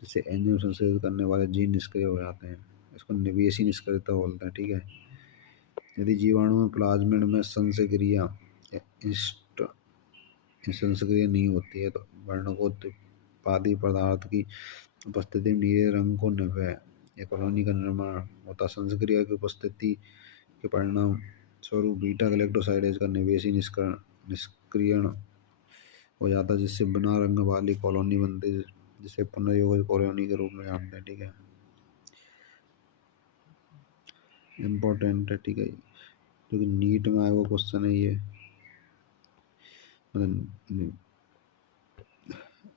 जिससे एंजाइम संश्लेषित करने वाले जीन निष्क्रिय हो जाते हैं। इसको निवेशी निष्क्रियता बोलते हैं। ठीक है, यदि जीवाणु में प्लाज्मिड में संश्लेषण या संश्लेषण नहीं होती है तो वर्णकोत्पादी पदार्थ की उपस्थिति में नीले रंग को नभे या कॉलोनी का निर्माण होता। संश्लेषण की उपस्थिति के परिणाम स्वरूप बीटा गैलेक्टोसाइडेज का निवेशी निष्क्रियण हो जाता है, जिससे बिना रंग वाली कॉलोनी बनती है, जिसे पुनर्योजी कॉलोनी के रूप में जानते हैं। ठीक है, इम्पोर्टेंट है। ठीक है, क्योंकि नीट में आया वो क्वेश्चन है ये।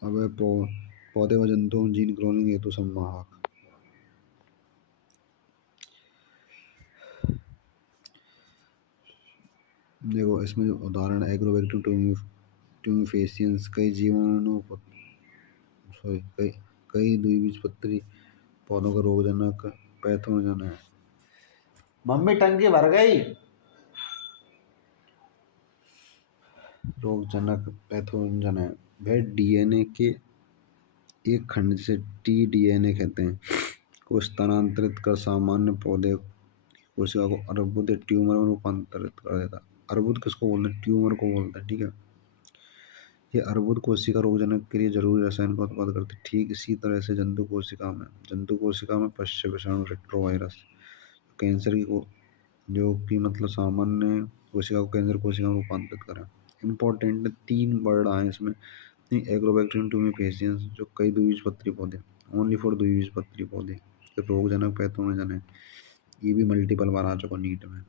अब पौधे व जंतुओं जीन क्लोनिंग हेतु संवाहक। देखो इसमें जो उदाहरण एग्रोबैक्टीरियम ट्यूमिफेसियंस कई जीवाणु कई द्विबीजपत्री पौधों का रोगजनक पैथोजन है। मम्मी टंकी भर गई। रोगजनक पैथोजन है। वह डीएनए के एक खंड जिसे टीडीएनए कहते हैं को स्थानांतरित कर सामान्य पौधे कोशिका को अर्बुद या ट्यूमर में रूपांतरित कर देता। अर्बुद किसको बोलते हैं? ट्यूमर को बोलते हैं। ठीक है, ये अर्बुद कोशिका रोगजनक के लिए जरूरी रसायन का उत्पादन करती है। ठीक इसी तरह से जंतु कोशिका में पश्च विषाणु रेट्रोवायरस कैंसर की जो कि मतलब सामान्य कोशिका को कैंसर कोशिका में रूपांतरित करें। इम्पोर्टेंट 3 वर्ड आए इसमें। एग्रोबैक्टीरियम ट्यूमिफेसियंस जो कई द्विबीजपत्री पौधे, ओनली फॉर द्विबीजपत्री पौधे, रोगजनक पैथोजन है। ये भी मल्टीपल बार आ चुका नीट में।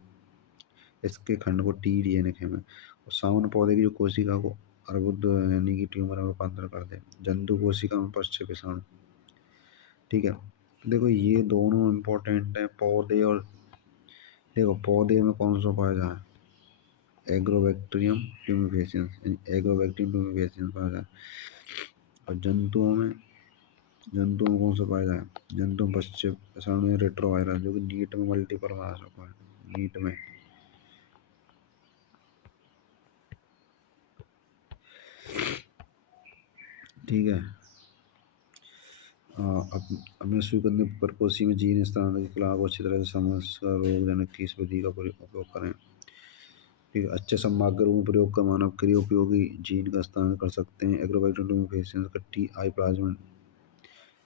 इसके खंड को टीडीएनए कहते हैं और सामान्य पौधे की जो कोशिका को अर्बुद यानी कि ट्यूमर में रूपांतर कर दे। जंतु कोशिका में पश्च विषाणु। ठीक है, देखो ये दोनों इम्पोर्टेंट है। पौधे और देखो पौधे में कौन सा पाया जाए? एग्रोबैक्टीरियम ट्यूमिफेसियंस पाया जाए। और जंतुओं में कौन सा पाया जाए? जंतुओं में पश्च विषाणु या रेट्रोवायरस, जो कि नीट में मल्टीपल में आ चुका है। नीट में ठीक है। अपने स्वीकृत परपोषी में जीन स्थानांतरण के खिलाफ अच्छी तरह से समझ कर रोगजनक की इस विधि का उपयोग करें। ठीक है, अच्छे संभाग के रूप में प्रयोग कर मानव के लिए उपयोगी जीन का स्थानांतरण कर सकते हैं। एग्रोबैक्टीरियम ट्यूमिफेसियंस का टी प्लाज्मिड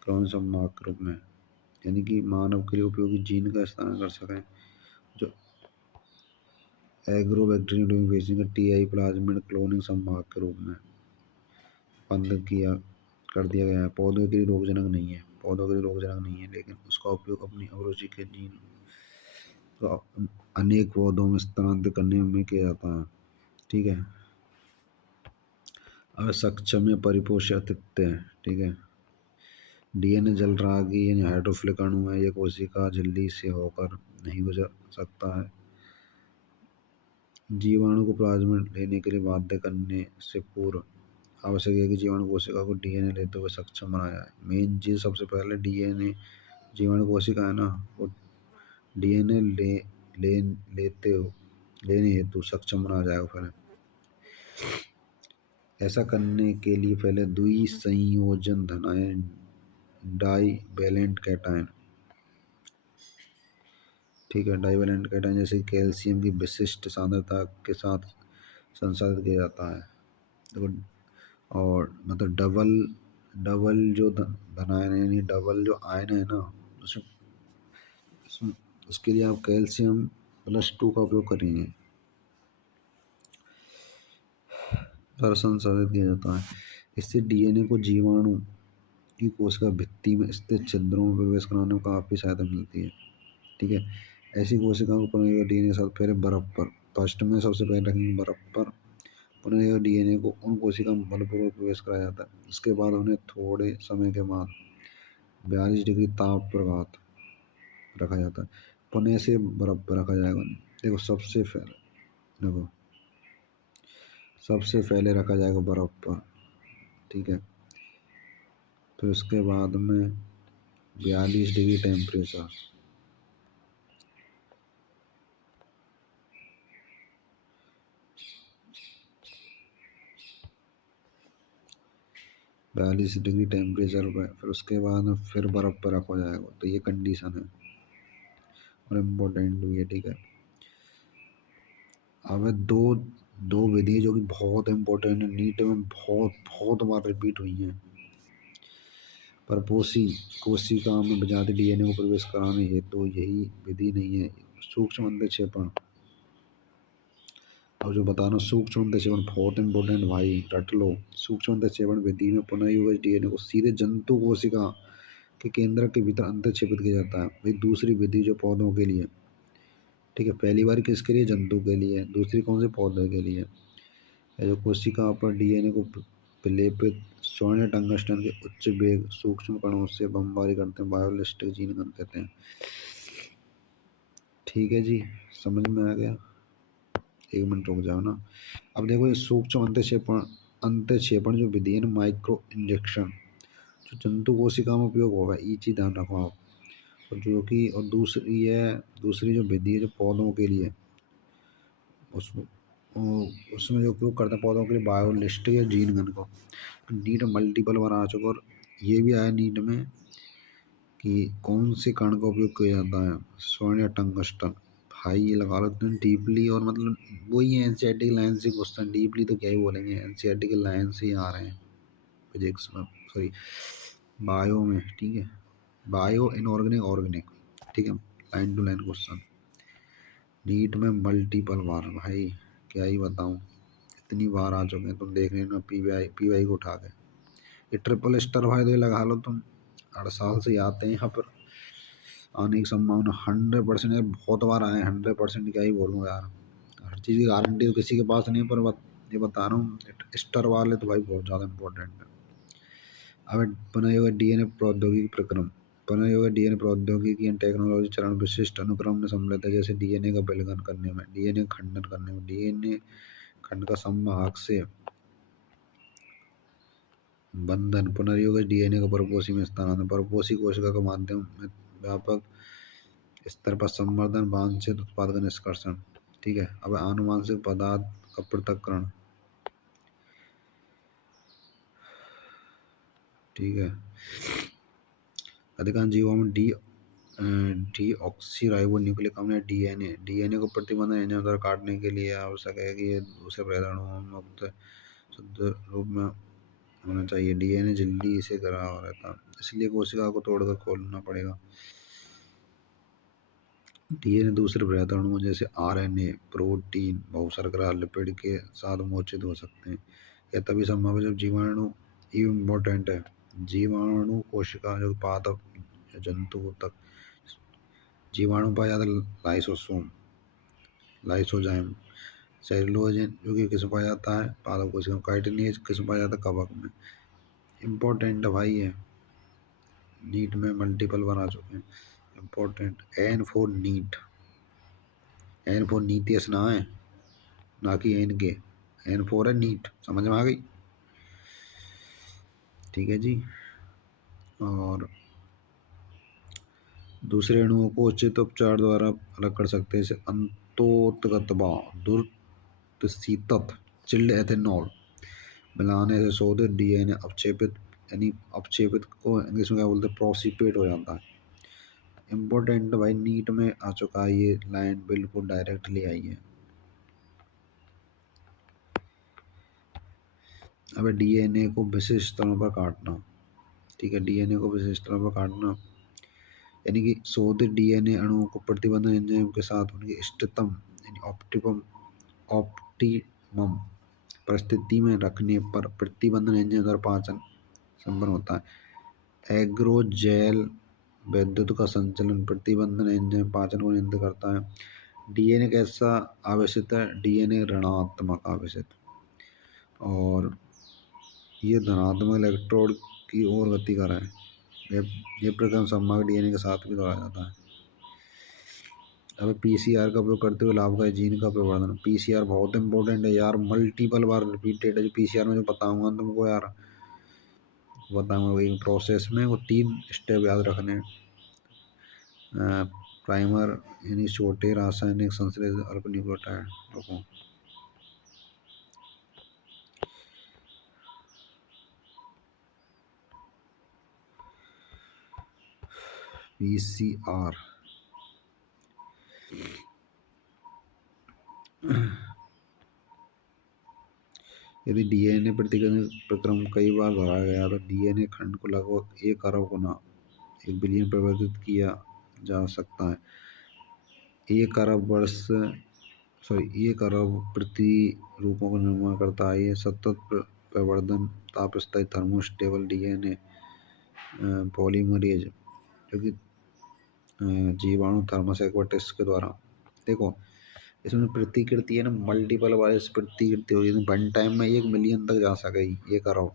क्लोन संभाग के रूप में, यानी कि मानव के लिए उपयोगी जीन का स्थानांतरण कर सकें। जो एग्रोबैक्टीरियम ट्यूमिफेसियंस का टी प्लाज्मिड क्लोनिंग संभाग के रूप में बंद कर दिया गया है। पौधों के लिए रोगजनक नहीं है, लेकिन उसका उपयोग अपनी अभिरुचि के जीन तो अनेक पौधों में स्थानांतरित करने में किया जाता है। ठीक है, अब सक्षम या परिपोषित है। ठीक है, डीएनए जलरागी यानी हाइड्रोफिलिक अणु है। यह कोशिका झिल्ली से होकर नहीं गुजर सकता है। जीवाणु को प्लाज्मिड लेने के लिए बाध्य करने से पूर्व आवश्यक है कि जीवाणु कोशिका को डीएनए लेते हुए सक्षम बनाया जाए। मेन चीज सबसे पहले डीएनए, जीवाणु कोशिका है ना, वो डीएनए लेने हेतु सक्षम बनाया जाएगा। फिर ऐसा करने के लिए पहले द्विसंयोजन धनायन डाइवैलेंट कैटायन, ठीक है, डाइवैलेंट कैटायन जैसे कैल्शियम की विशिष्ट सांद्रता के साथ संसाधित किया जाता है। देखो और मतलब डबल जो धनायन यानी डबल जो आयन है ना, उसके लिए आप कैल्शियम +2 का उपयोग करेंगे। संसाधित किया जाता है। इससे डीएनए को जीवाणु की कोशिका भित्ति में स्थित छिद्रों में प्रवेश कराने में काफ़ी सहायता मिलती है। ठीक है, ऐसी कोशिकाओं को पुनः डीएनए के साथ फिर बर्फ पर, फर्स्ट में सबसे पहले रखेंगे बर्फ पर, पुनः डीएनए को उन कोशिकाओं में बलपूर्वक प्रवेश कराया जाता है। इसके बाद उन्हें थोड़े समय के बाद 42 डिग्री ताप प्रभात रखा जाता है। पुनः से बर्फ पर रखा जाएगा। देखो सबसे पहले रखा जाएगा बर्फ पर। ठीक है, फिर उसके बाद में 42 डिग्री टेम्परेचर, पर फिर उसके बाद फिर बर्फ पर रखा जाएगा। तो ये कंडीशन है और इम्पोर्टेंट भी है। ठीक है, अब दो दो विधि जो कि बहुत इंपॉर्टेंट है, नीट में बहुत बहुत बार रिपीट हुई हैं। परपोषी कोशिका में जाति डीएनए को प्रवेश कराने हेतु तो यही विधि नहीं है, सूक्ष्म अंतःक्षेपण। अब जो बता रहा हूँ सूक्ष्म अंतःक्षेपण बहुत इंपॉर्टेंट भाई, रट लो। सूक्ष्म अंतःक्षेपण विधि में पुनः युगज डीएनए को सीधे जंतु कोशिका के केंद्र के भीतर अंतःक्षेपित किया जाता है। भाई दूसरी विधि जो पौधों के लिए, ठीक है, पहली बार किसके लिए, जंतु के लिए, दूसरी कौन से, पौधे के लिए। जो कोशिका पर डीएनए को विलेपित स्वर्ण टंगस्टन के उच्च वेग सूक्ष्म कणों से बमबारी करते हैं, बायोलिस्टिक जीन गन कहते हैं। ठीक है जी, समझ में आ गया। एक मिनट रुक जाओ ना। अब देखो ये सूक्ष्म अंतःक्षेपण जो विधि है ना, माइक्रो इंजेक्शन, जो जंतु कोशिका में उपयोग होगा, ये चीज ध्यान रखो आप। और जो कि और दूसरी जो विधि है जो पौधों के लिए, उसमें उसमें जो उपयोग करते हैं पौधों के लिए, बायोलिस्टिक या जीन गन को। नीट मल्टीपल बार आ चुका, और ये भी आया नीट में कि कौन से कण का उपयोग किया जाता है, स्वर्ण या टंगस्टन। भाई ये लगा लो तुम डीपली, और मतलब वही है एनसीईआरटी लाइन से क्वेश्चन, डीपली तो क्या ही बोलेंगे, एनसीईआरटी के लाइन से ही आ रहे हैं फिजिक्स में, सॉरी बायो में। ठीक है, बायो इनऑर्गेनिक ऑर्गेनिक, ठीक है, line to line question NEET में मल्टीपल बार। भाई क्या ही बताऊं, इतनी बार आ चुके हैं, तुम देख रहे हो ना पीवाई को उठा के। ये ट्रिपल स्टार भाई तो ये लगा लो तुम, 8 साल से आते हैं यहाँ पर, आने की संभावना 100% है। बहुत बार आए, 100% क्या ही बोलूँ यार, हर चीज़ की गारंटी तो किसी के पास नहीं है, पर ये बता रहा हूँ स्टार वाले तो भाई बहुत ज़्यादा इंपॉर्टेंट है। अब पुनः योग डीएनए प्रौद्योगिकी प्रक्रम, पुनः योग डीएनए प्रौद्योगिकी एंड टेक्नोलॉजी चरण विशिष्ट अनुक्रम में सम्मिलित है, जैसे डीएनए का विलयन करने में, डीएनए खंडन करने में, डीएनए खंड का संवाहक से बंधन, पुनर्योग डीएनए का परपोषी में स्थानांतरण, परपोषी कोशिका के माध्यम में व्यापक स्तर पर संवर्धन, वांछित उत्पाद का निष्कर्षण। ठीक है, अब आनुवांशिक पदार्थ का पृथक्करण। ठीक है, अधिकांश जीवों में डीऑक्सीराइबो न्यूक्लिक अम्ल डीएनए को प्रतिबंध एंजाइम द्वारा काटने के लिए आवश्यक है कि ये दूसरे पर्यावरण मुक्त शुद्ध रूप में होना चाहिए। डीएनए जल्दी से खराब रहता है, इसलिए कोशिका को तोड़कर खोलना पड़ेगा। डीएनए दूसरे बृहद अणुओं जैसे आरएनए, प्रोटीन, बहुशर्करा लिपिड के साथ मोचित हो सकते हैं। यह तभी संभव है जब जीवाणु, ये इम्पोर्टेंट है, जीवाणु कोशिका जो पादप या जंतु तक जीवाणु पाया जाता है, लाइसोसोम, लाइसोजाइम, सेलुलोजन जो कि किस में पाया जाता है, पादप कोशिका, काइटिनेज किस में पाया जाता है, कवक में। इम्पोर्टेंट है भाई ये, नीट में मल्टीपल बार आ चुके हैं, important. N for NEET, N for Nitish ना है, ना कि एन के, एन फोर है नीट, समझ में आ गई। ठीक है जी, और दूसरे अणुओं को उचित उपचार द्वारा अलग कर सकते हैं, जैसे अंतोत्गतबा, दुर्तशीतत, चिल्ड एथेनॉल मिलाने से शोधित डीएनए अपक्षेपित, यानी अपक्षेपित को इंग्लिश में क्या बोलते हैं, प्रोसिपेट हो जाता है। इम्पोर्टेंट भाई, नीट में आ चुका है ये लाइन, बिल्कुल डायरेक्टली आई है। अब डीएनए को विशिष्ट स्थलों पर काटना। ठीक है, डीएनए को विशिष्ट स्थलों पर काटना यानी कि शोधित डीएनए अणुओं को प्रतिबंधन एंजाइम के साथ उनकी इष्टतम यानी ऑप्टिमम परिस्थिति में रखने पर प्रतिबंधन एंजाइम द्वारा पाचन संपन्न होता है। एग्रोजेल विद्युत का संचलन, प्रतिबंधन एंजाइम पाचन को नियंत्रित करता है। डीएनए कैसा आवेशित है, डीएनए ऋणात्मक आवेशित, और ये धनात्मक इलेक्ट्रोड की ओर गति कर रहा है। ये प्रक्रम सम्भावित डीएनए के साथ भी दोहराया जाता है। अब पीसीआर का उपयोग करते हुए लाभकारी जीन का प्रवर्धन, पीसीआर बहुत इंपॉर्टेंट है यार, मल्टीपल बार रिपीटेड है। जो पीसीआर में जो बताऊंगा तुमको यार, बताऊंगा एक प्रोसेस में, वो 3 स्टेप याद रखने। प्राइमर यानी छोटे रासायनिक संश्लेषण अल्प न्यूक्लियोटाइड, रुको, पीसीआर यदि डीएनए प्रतिकृति प्रक्रम कई बार दोहराया गया तो डीएनए खंड को लगभग 1 अरब गुना 1 बिलियन परिवर्तित किया जा सकता है। 1 अरब प्रतिरूपों का निर्माण करता है। ये सतत प्रवर्धन तापस्थायी थर्मोस्टेबल डीएनए पॉलीमरेज जो कि जीवाणु थर्मस एक्वाटिक्स के द्वारा। देखो इसमें प्रतिकृति है ना, मल्टीपल वाइज प्रतिकृति होगी तो वन टाइम में 1 मिलियन तक जा सकेगी, 1 अरब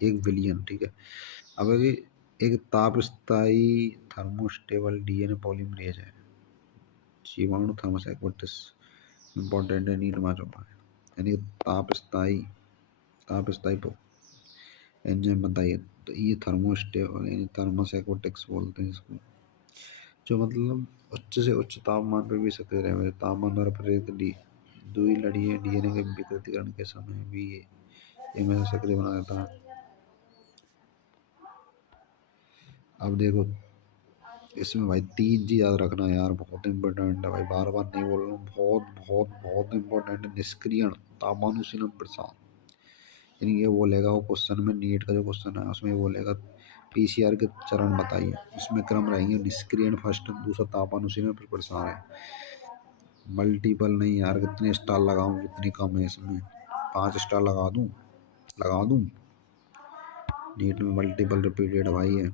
1 बिलियन, ठीक है। अब एक ताप स्थायी थर्मोस्टेबल डीएनए पॉलीमरेज है, जीवाणु थर्मस एक्वाटिस इम्पोर्टेंट है, नीट मैच होता है, यानी ताप स्थायी एंजाइम बताइए। तो ये थर्मोस्टेबल यानी थर्मस एक्वाटिक्स बोलते हैं इसको, जो मतलब उच्च से उच्च तापमान पर भी सक्रिय रहे। तापमान द्वारा प्रेरित दुई लड़िए डीएनए के विकृतीकरण के समय भी ये में सक्रिय बना रहता है। अब देखो इसमें भाई 3 चीज याद रखना यार, बहुत इंपॉर्टेंट है भाई, बार बार नहीं बोल रहा हूँ, बहुत बहुत बहुत इंपॉर्टेंट है। निष्क्रियण तापमान उष्णन प्रसार, यानी ये बोलेगा वो क्वेश्चन में, नीट का जो क्वेश्चन है उसमें ये बोलेगा पीसीआर के चरण बताइए, उसमें क्रम रहेंगे निष्क्रियण फर्स्ट, दूसरा तापमान उष्णन फिर प्रसार है। मल्टीपल नहीं यार, कितने स्टार लगाऊं, कितनी कम है इसमें, 5 स्टार लगा दूं। नीट में मल्टीपल रिपीटेड भाई है,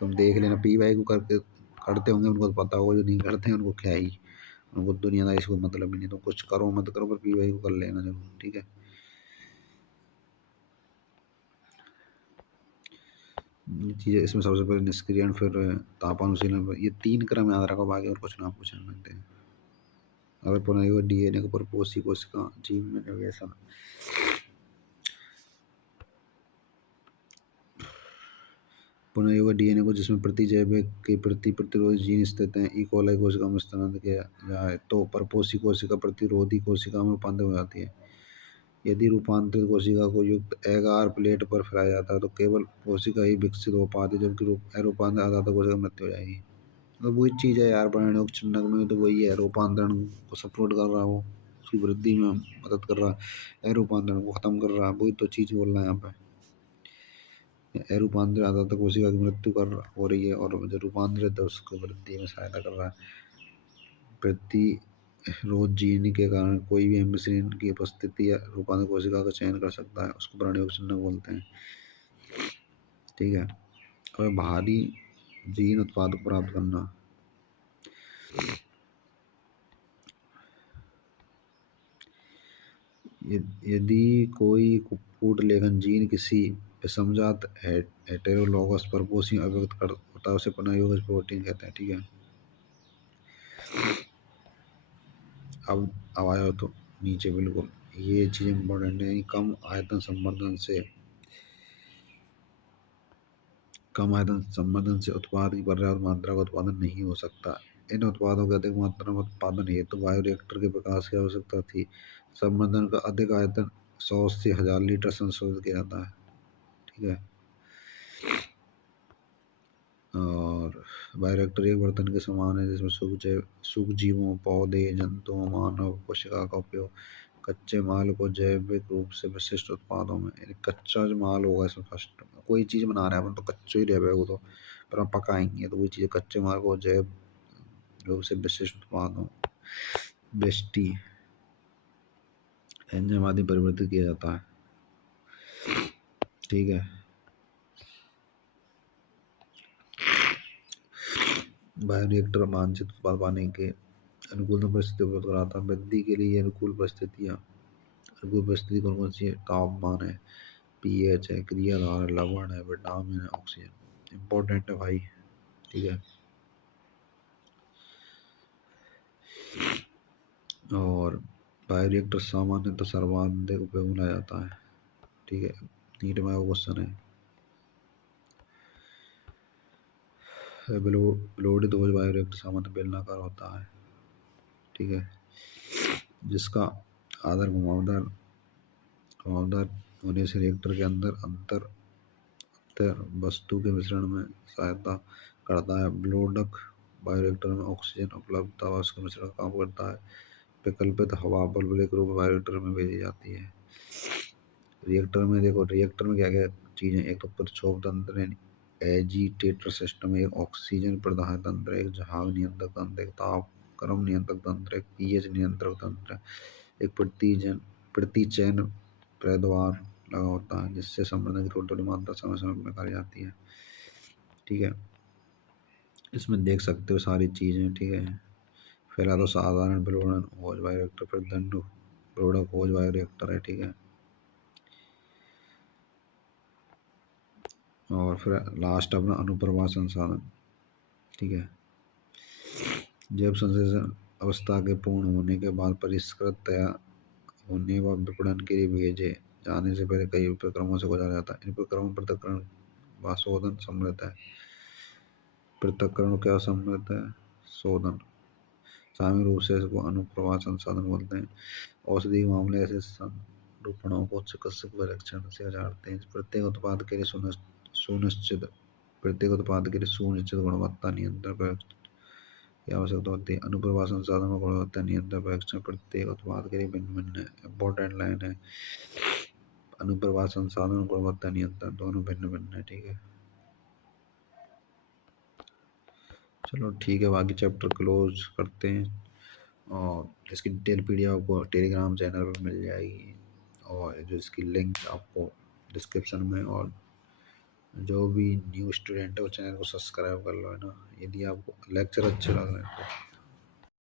तुम देख लेना, पी वाई को करके करते होंगे उनको तो पता होगा, जो नहीं करते हैं उनको क्या ही, उनको दुनियादारी से कोई मतलब ही नहीं। तो कुछ करो मत करो पर पी वाई को कर लेना जरूर, ठीक है। ये चीज़ें इसमें सबसे पहले निष्क्रियण, फिर तापमान उसीलन, ये 3 क्रम याद रखो, बाकी और कुछ ना पूछना मिलते हैं। अगर पुनः डीएनए को परपोषी कोशिका जीव में निवेशन, पुनः डीएनए को जिसमें प्रति जैविक के प्रति प्रतिरोधी जीन स्थित हैं, इकोलाई कोशिका में स्थानांतरित किया जाए तो परपोषी कोशिका प्रतिरोधी कोशिका में रूपांतरित हो जाती है। यदि रूपांतरित कोशिका को युक्त एगार प्लेट पर फैलाया जाता है तो केवल कोशिका ही विकसित हो पाती है, जबकि अरूपांतरित आधार कोशिका की मृत्यु हो जाएगी। तो वही चीज़ है यार, वर्णों चिन्हक में तो वही है, रूपांतरण को सपोर्ट कर रहा है वो, उसकी वृद्धि में मदद कर रहा है, रूपांतरण को खत्म कर रहा है, वही तो चीज़ बोल रहा है यहाँ पे। रूपांतरित आधार कोशिका की मृत्यु हो रही है, और जो रूपांतरित है उसको वृद्धि में सहायता कर रहा है। प्रतिरोध जीन के कारण कोई भी एम्बिसिलिन की उपस्थिति या रूपांतरित कोशिका का चयन कर सकता है, उसको प्राणियों चिन्हक बोलते हैं, ठीक है। और बाहरी जीन उत्पाद को प्राप्त करना, यदि कोई कुक्कुट लेखन जीन किसी विषमजात हेटेरोलोगस परपोषी अभिव्यक्त कर होता है, उसे पुनः प्रोटीन कहते हैं, ठीक है। अब आया तो नीचे बिल्कुल ये चीज़ इम्पोर्टेंट है, कम आयतन संवर्धन से उत्पाद की पर्याप्त मात्रा का उत्पादन नहीं हो सकता। इन उत्पादों के अधिक मात्रा में उत्पादन हेतु बायोरिएक्टर के विकास की आवश्यकता थी। संवर्धन का अधिक आयतन 100 से 1000 लीटर संशोधित किया जाता है, ठीक है। और बायोरिएक्टर एक बर्तन के समान है जिसमें सूक्ष्म जीवों, पौधे, जंतुओं, मानव कोशिका का उपयोग कच्चे माल को जैविक रूप से विशिष्ट उत्पादों में, यानी कच्चा जो माल होगा इसमें, फर्स्ट कोई चीज़ बना रहा है अपन तो कच्चा ही रहे वो तो, पर हम पकाएंगे तो वही चीज़ कच्चे माल को जैव रूप से विशिष्ट उत्पादों बेस्टी एंजाइम आदि परिवर्तित किया जाता है, ठीक है। बायोरिएक्टर वांछित उत्पाद पाने के अनुकूल परिस्थिति उपलब्ध कराता है। वृद्धि के लिए अनुकूल परिस्थिति कौन कौन सी है? तापमान है, पीएच है, क्रियाधार है, लवण है, विटामिन है, ऑक्सीजन इम्पोर्टेंट है भाई, ठीक है। और बायोरिएक्टर सामान्यतः सर्वाधिक उपयोग में लाया जाता है, ठीक है। नीट में क्वेश्चन है, लोडेड डोज बायोरिएक्टर सामान्य बेलनाकार होता है, ठीक है, जिसका आधार घुमावदार घुमावदार होने से रिएक्टर के अंतर वस्तु के मिश्रण में सहायता करता है। ब्लोडक बायोरिएक्टर में ऑक्सीजन उपलब्धता व उसके मिश्रण का काम करता है। विकल्पित हवा बुलबुले के रूप में बायोरिएक्टर में भेजी जाती है। रिएक्टर में देखो, रिएक्टर में क्या क्या चीज़ें, एक तो प्रक्षोभ तंत्र है, एजिटेटर सिस्टम, एक ऑक्सीजन प्रदाह तंत्र, एक जहाग नियंत्रक तंत्र, एक तापक्रम नियंत्रक तंत्र, एक पीएच नियंत्रक तंत्र, एक प्रतिचयन प्रद्वार लगा होता है जिससे संवर्धन की थोड़ी थोड़ी मात्रा समय समय में निकाली जाती है। ठीक है, इसमें देख सकते हो सारी चीज़ें। ठीक है, पहला तो साधारण विलोड़न होज बायोरिएक्टर, फिर दंडु विलोड़क होज बायोरिएक्टर है। ठीक है, और फिर लास्ट अपना अनुप्रवाह संसाधन। ठीक है, जैव संश्लेषण अवस्था के पूर्ण होने के बाद परिष्कृत तैयार होने व विपणन के लिए भेजे जाने से पहले कई प्रक्रमों से गुजारा जाता है। इन प्रक्रमों पृथक्करण व शोधन सम्मिलित है। पृथक्करण क्या सम्मिलित है? शोधन। सामान्य रूप से इसको अनुप्रवाह संसाधन बोलते हैं। औषधि के मामले ऐसे संरूपणों को चिकित्सक परीक्षण से जांचते हैं। प्रत्येक उत्पाद के लिए सुनिश्चित प्रत्येक उत्पाद के लिए सुनिश्चित गुणवत्ता नियंत्रण परीक्षण की आवश्यकता होती है। अनुप्रवाह संसाधन में गुणवत्ता नियंत्रण परीक्षण प्रत्येक उत्पाद के लिए भिन्न भिन्न है। इम्पोर्टेंट लाइन है, अनुप्रवाह संसाधन और गुणवत्ता नियंत्रण दोनों भिन्न भिन्न है। ठीक है, चलो ठीक है, बाकी चैप्टर क्लोज करते हैं। और इसकी डिटेल पीडीएफ आपको टेलीग्राम चैनल पर मिल जाएगी, और जो इसकी लिंक आपको डिस्क्रिप्शन में। और जो भी न्यू स्टूडेंट है वो चैनल को सब्सक्राइब कर लो, है ना, यदि आपको लेक्चर अच्छे लग रहे हैं तो।